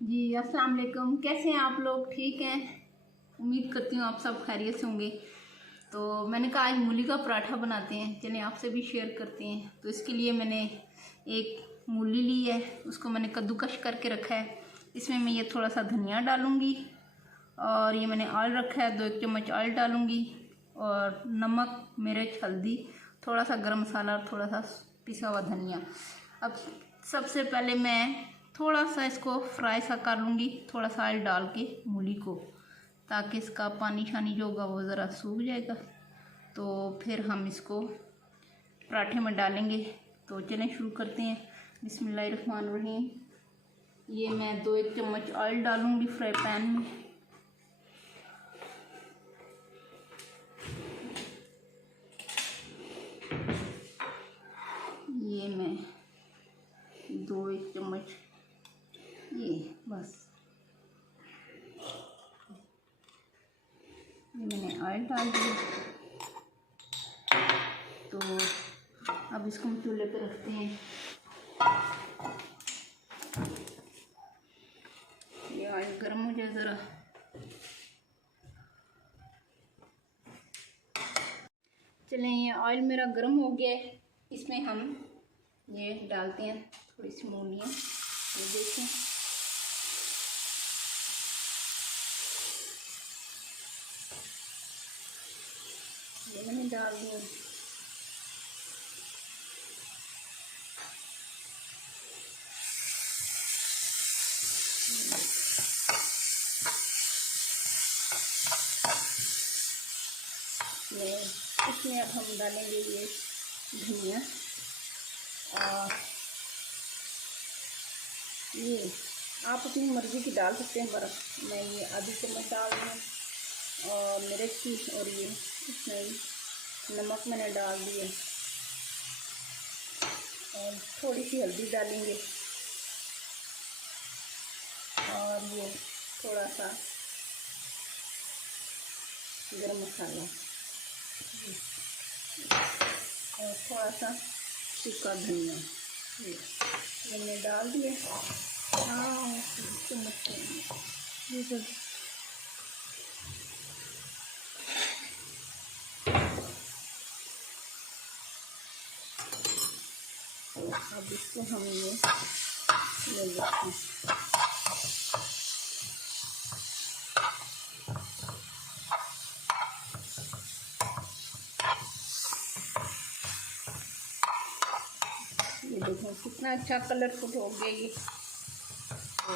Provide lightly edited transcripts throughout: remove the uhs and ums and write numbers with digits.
जी अस्सलाम वालेकुम। कैसे हैं आप लोग? ठीक हैं, उम्मीद करती हूँ आप सब खैरियत से होंगे। तो मैंने कहा आज मूली का पराठा बनाते हैं, चलिए आपसे भी शेयर करते हैं। तो इसके लिए मैंने एक मूली ली है, उसको मैंने कद्दूकश करके रखा है। इसमें मैं ये थोड़ा सा धनिया डालूँगी और ये मैंने ऑयल रखा है, 2 चम्मच ऑयल डालूँगी और नमक, मिर्च, हल्दी, थोड़ा सा गरम मसाला और थोड़ा सा पिसा हुआ धनिया। अब सबसे पहले मैं थोड़ा सा इसको फ्राई सा कर लूँगी, थोड़ा सा ऑयल डाल के मूली को, ताकि इसका पानी शानी जो होगा वो ज़रा सूख जाएगा। तो फिर हम इसको पराठे में डालेंगे। तो चलें शुरू करते हैं। बिस्मिल्लाहिर्रहमानिर्रहीम। ये मैं 2 चम्मच ऑयल डालूँगी फ्राई पैन में। ये मैं 2 चम्मच ये बस ये मैंने ऑयल डाल दिया। तो अब इसको हम चूल्हे पे रखते हैं। ये ऑयल गर्म हो जाए ज़रा। चलें, ये ऑयल मेरा गर्म हो गया है, इसमें हम ये डालते हैं थोड़ी सी मूलियाँ। ये देखें, ये मैंने डाल दिया। इसमें अब हम डालेंगे ये धनिया और ये आप अपनी मर्ज़ी की डाल सकते हैं बर्फ़। मैं ये आधी चम्मच डाल रही हूँ और मिर्च की, और ये इसमें नमक मैंने डाल दिया और थोड़ी सी हल्दी डालेंगे और ये थोड़ा सा गरम मसाला और थोड़ा सा सूखा धनिया ये मैंने डाल दिया। हाँ, चम्मच ये सब। अब इसको हम ये ले लेते हैं। ये देखो कितना अच्छा कलरफुल हो गया ये। तो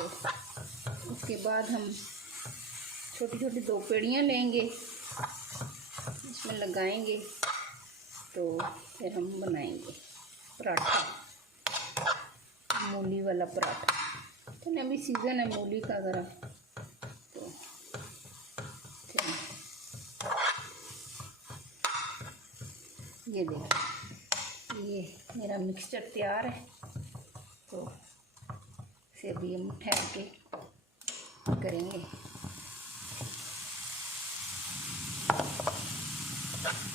उसके बाद हम छोटी छोटी 2 पेड़ियाँ लेंगे, इसमें लगाएंगे, तो फिर हम बनाएंगे पराठा, मूली वाला पराठा। तो अभी सीज़न है मूली का ज़रा, तो ये देखो ये मेरा मिक्सचर तैयार है। तो इसे अभी हम ठहर के करेंगे।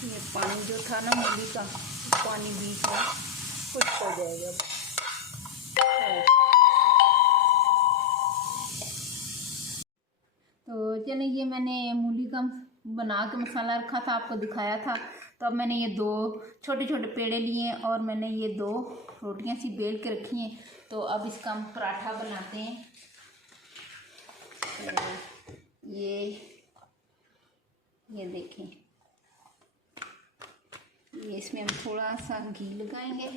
ये पानी जो था ना मूली का, पानी बीच में खुश्क हो जाएगा। तो चलिए, ये मैंने मूली का बना के मसाला रखा था, आपको दिखाया था। तो अब मैंने ये 2 छोटे छोटे पेड़े लिए हैं और मैंने ये 2 रोटियां सी बेल के रखी हैं। तो अब इसका हम पराठा बनाते हैं। तो ये देखें, ये इसमें हम थोड़ा सा घी लगाएंगे।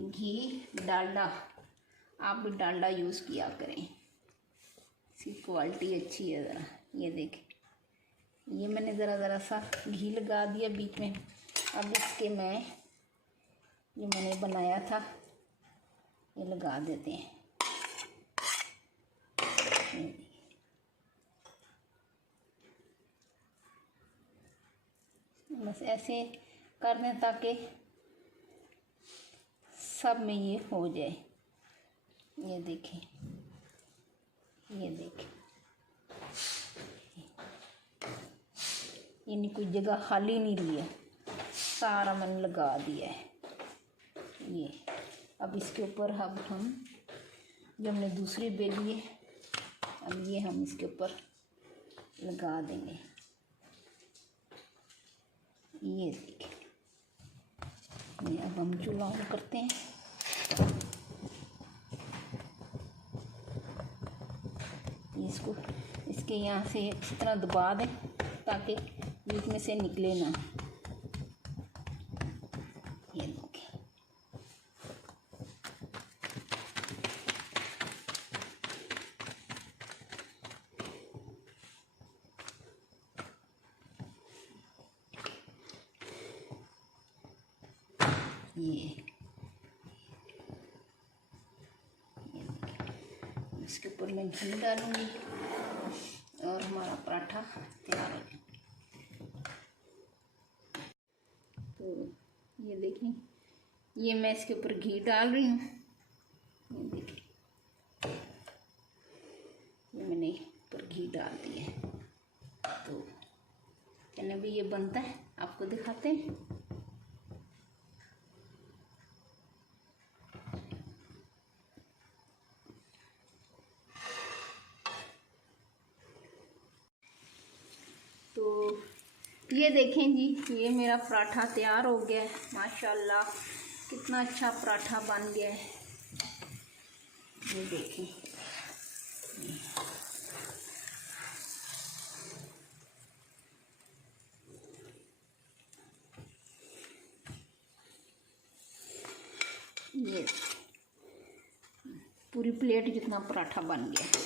घी, डालडा, आप भी डालडा यूज़ किया करें, इसकी क्वालिटी अच्छी है। ज़रा ये देखें, ये मैंने ज़रा सा घी लगा दिया बीच में। अब इसके ये मैंने बनाया था ये लगा देते हैं। बस ऐसे कर दें ताकि सब में ये हो जाए। ये देखें, ये देखें, यानी कोई जगह खाली नहीं रही है, सारा मैंने लगा दिया है। ये अब इसके ऊपर अब हम जो हमने दूसरे बेली है, अब ये हम इसके ऊपर लगा देंगे। ये देखिए, ये अब हम चूल्हा ऑन करते हैं। इसको इसके यहाँ से इस तरह दबा दें ताकि बीच में से निकले ना। ये देखिए, इसके ऊपर मैं घी डालूंगी और हमारा पराठा तैयार है। तो ये देखिए, ये मैं इसके ऊपर घी डाल रही हूँ। ये देखिए, ये मैंने ऊपर घी डाल दिया है। तो चलिए भी ये बनता है, आपको दिखाते हैं। तो ये देखें जी, ये मेरा पराठा तैयार हो गया है। माशाल्लाह कितना अच्छा पराठा बन गया है। ये देखें, ये पूरी प्लेट जितना पराठा बन गया।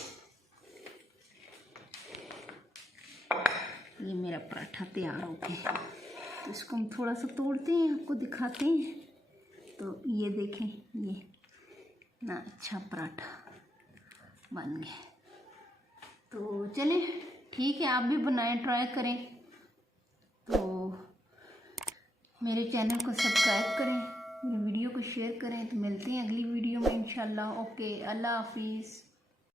ये मेरा पराठा तैयार हो गया। तो इसको हम थोड़ा सा तोड़ते हैं, आपको दिखाते हैं। तो ये देखें, ये ना अच्छा पराठा बन गया। तो चलें ठीक है, आप भी बनाएं, ट्राई करें। तो मेरे चैनल को सब्सक्राइब करें, मेरे वीडियो को शेयर करें। तो मिलते हैं अगली वीडियो में इंशाल्लाह। ओके, अल्लाह हाफिज़।